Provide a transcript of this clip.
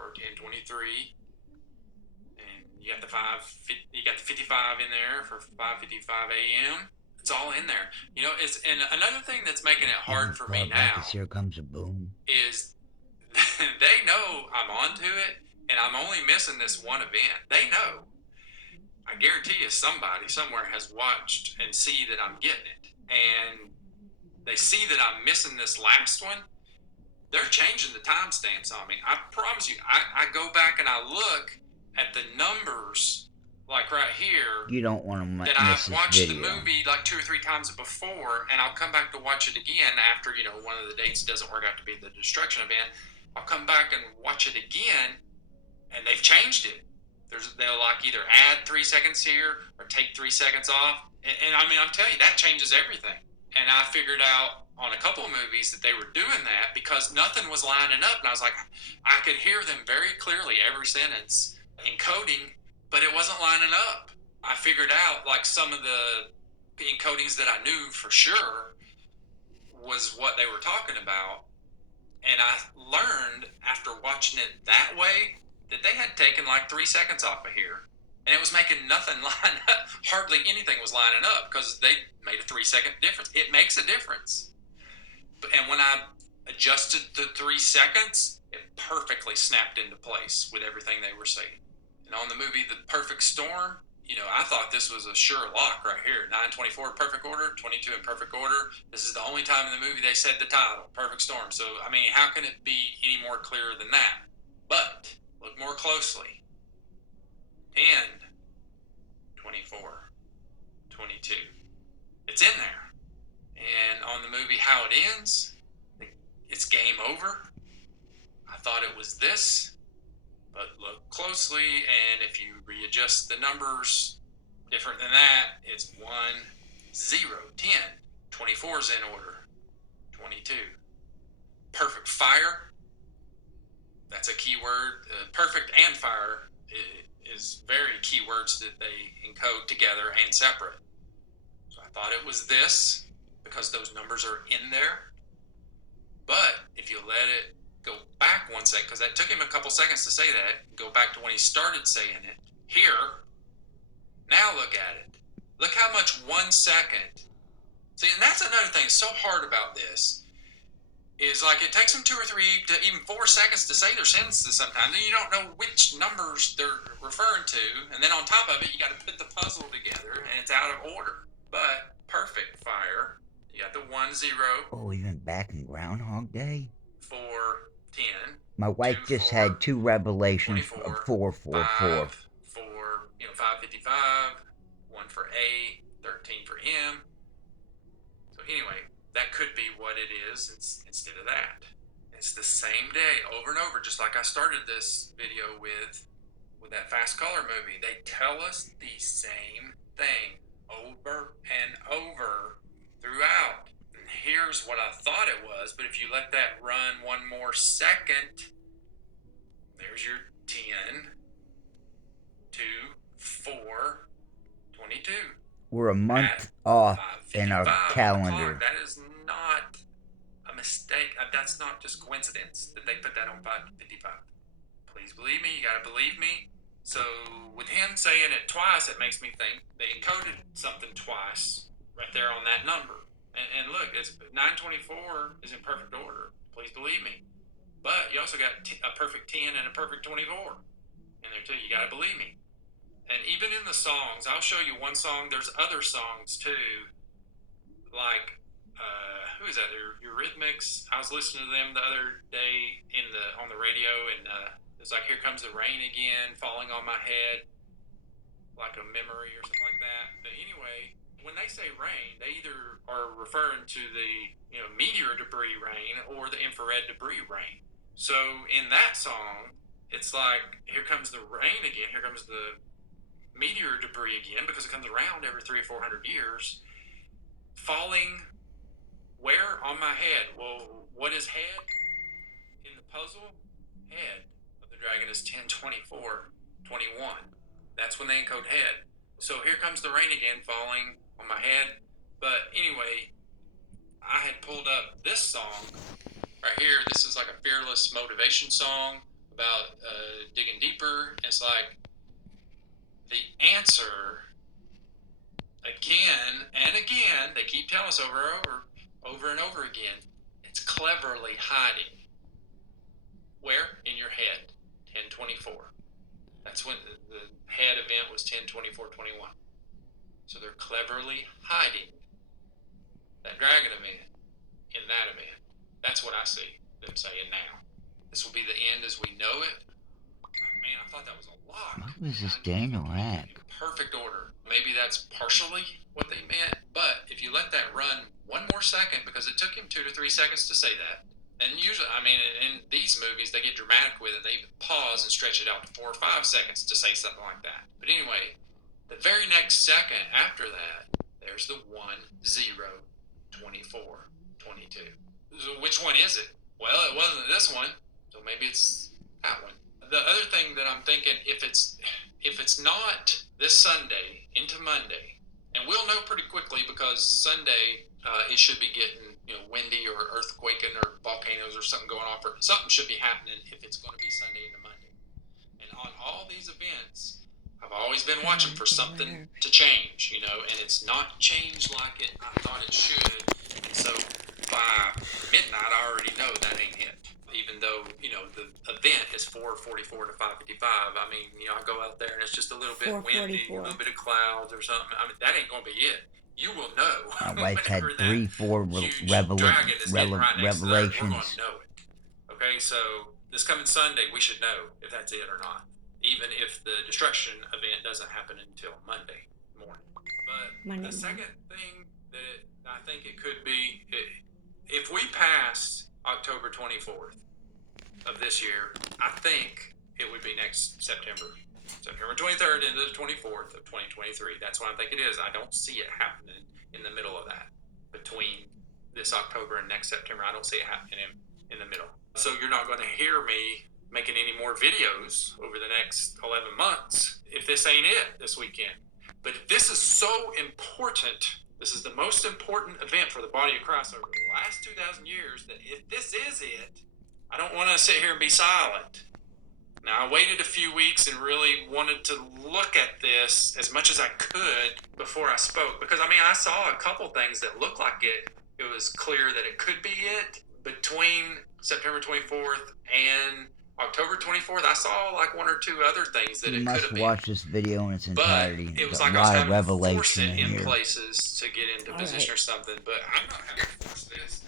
or 10:23, and you got the 55 in there for 5:55 a.m. It's all in there. And another thing that's making it hard for me now Here comes a boom. is they know I'm onto it, and I'm only missing this one event. They know. I guarantee you somebody somewhere has watched and see that I'm getting it. And they see that I'm missing this last one. They're changing the timestamps on me. I promise you, I go back and I look at the numbers, like right here, You don't want to miss that I've this watched video. the movie like 2 or 3 times before, and I'll come back to watch it again after, one of the dates doesn't work out to be the destruction event. I'll come back and watch it again, and they've changed it. They'll like either add 3 seconds here or take 3 seconds off. And I mean, I'm telling you, that changes everything. And I figured out on a couple of movies that they were doing that because nothing was lining up. And I was like, I could hear them very clearly, every sentence encoding, but it wasn't lining up. I figured out like some of the encodings that I knew for sure was what they were talking about. And I learned after watching it that way that they had taken like 3 seconds off of here, and it was making nothing line up. Hardly anything was lining up because they made a 3-second difference. It makes a difference. And when I adjusted the 3 seconds, it perfectly snapped into place with everything they were saying. And on the movie The Perfect Storm, I thought this was a sure lock right here. 9:24 perfect order, 22 in perfect order. This is the only time in the movie they said the title, Perfect Storm. So, I mean, how can it be any more clear than that? But look more closely. 10, 24, 22. It's in there. And on the movie How It Ends, it's game over. I thought it was this, but look closely, and if you readjust the numbers different than that, it's 1, 0, 10. 24 is in order. 22. Perfect fire. That's a key word. Perfect and fire is very key words that they encode together and separate. So I thought it was this because those numbers are in there. But if you let it go back 1 second, because that took him a couple seconds to say that, go back to when he started saying it. Here, now look at it. Look how much 1 second. See, and that's another thing so hard about this. Is like it takes them 2 or 3 to even 4 seconds to say their sentences sometimes, and you don't know which numbers they're referring to, and then on top of it, you got to put the puzzle together, and it's out of order. But perfect fire, you got the 1, 0. Oh, even back in Groundhog Day? 4, 10. My wife 2, just 4, had 2 revelations 24, of 4, 4, 4. 5, 4, 5:55, 1 for A, 13 for M. So anyway, that could be what it is instead of that. It's the same day over and over, just like I started this video with that Fast Color movie. They tell us the same thing over and over throughout. And here's what I thought it was, but if you let that run 1 more second, there's your 10, 2, 4, 22. We're a month off in our calendar. That is not a mistake. That's not just coincidence that they put that on 5:55. Please believe me. You got to believe me. So with him saying it twice, it makes me think they encoded something twice right there on that number. And look, it's 9:24 is in perfect order. Please believe me. But you also got a perfect 10 and a perfect 24 in there too. You got to believe me. And even in the songs, I'll show you one song. There's other songs too, like who is that? Eurythmics. I was listening to them the other day on the radio, and it's like "Here Comes the Rain Again," falling on my head, like a memory or something like that. But anyway, when they say rain, they either are referring to the meteor debris rain or the infrared debris rain. So in that song, it's like "Here comes the rain again." Here comes the meteor debris again, because it comes around every 300 or 400 years, falling where? On my head. Well, what is head in the puzzle? Head of the dragon is 10, 24, 21. That's when they encode head. So here comes the rain again, falling on my head. But anyway, I had pulled up this song right here. This is like a fearless motivation song about digging deeper. It's like the answer again and again. They keep telling us over and over again. It's cleverly hiding. Where? In your head. 1024. That's when the head event was 102421. So they're cleverly hiding that dragon event in that event. That's what I see them saying now. This will be the end as we know it. Man, I thought that was a lot. What was this Daniel Hack? Perfect order. Maybe that's partially what they meant, but if you let that run one more second, because it took him 2 to 3 seconds to say that, and usually, I mean, in these movies, they get dramatic with it. They even pause and stretch it out to 4 or 5 seconds to say something like that. But anyway, the very next second after that, there's the 1, 0, 24, 22. So which one is it? Well, it wasn't this one, so maybe it's that one. The other thing that I'm thinking, if it's not this Sunday into Monday, and we'll know pretty quickly because Sunday it should be getting windy or earthquaking or volcanoes or something going off, or something should be happening if it's going to be Sunday into Monday. And on all these events, I've always been watching for something to change, and it's not changed like I thought it should. And so by midnight, I already know that ain't it. Even though, the event is 4:44 to 5:55. I mean, I go out there and it's just a little bit windy, a little bit of clouds or something. I mean, that ain't going to be it. You will know. My wife had 3, 4 revelations. We're going to know it. Okay, so this coming Sunday, we should know if that's it or not. Even if the destruction event doesn't happen until Monday morning. But the second thing that I think it could be, if we passed October 24th of this year, I think it would be next September 23rd into the 24th of 2023. That's what I think it is. I don't see it happening in the middle of that. Between this October and next September, I don't see it happening in the middle. So you're not going to hear me making any more videos over the next 11 months if this ain't it this weekend. But this is so important. This is the most important event for the body of Christ over the last 2,000 years, that if this is it, I don't want to sit here and be silent. Now, I waited a few weeks and really wanted to look at this as much as I could before I spoke, because I saw a couple things that looked like it was clear that it could be it. Between September 24th and October 24th, I saw like 1 or 2 other things that it could have been. You must watch this video in its entirety. But it was like I was having revelation to force it in here. places to get into position or something. But I'm not having to force this.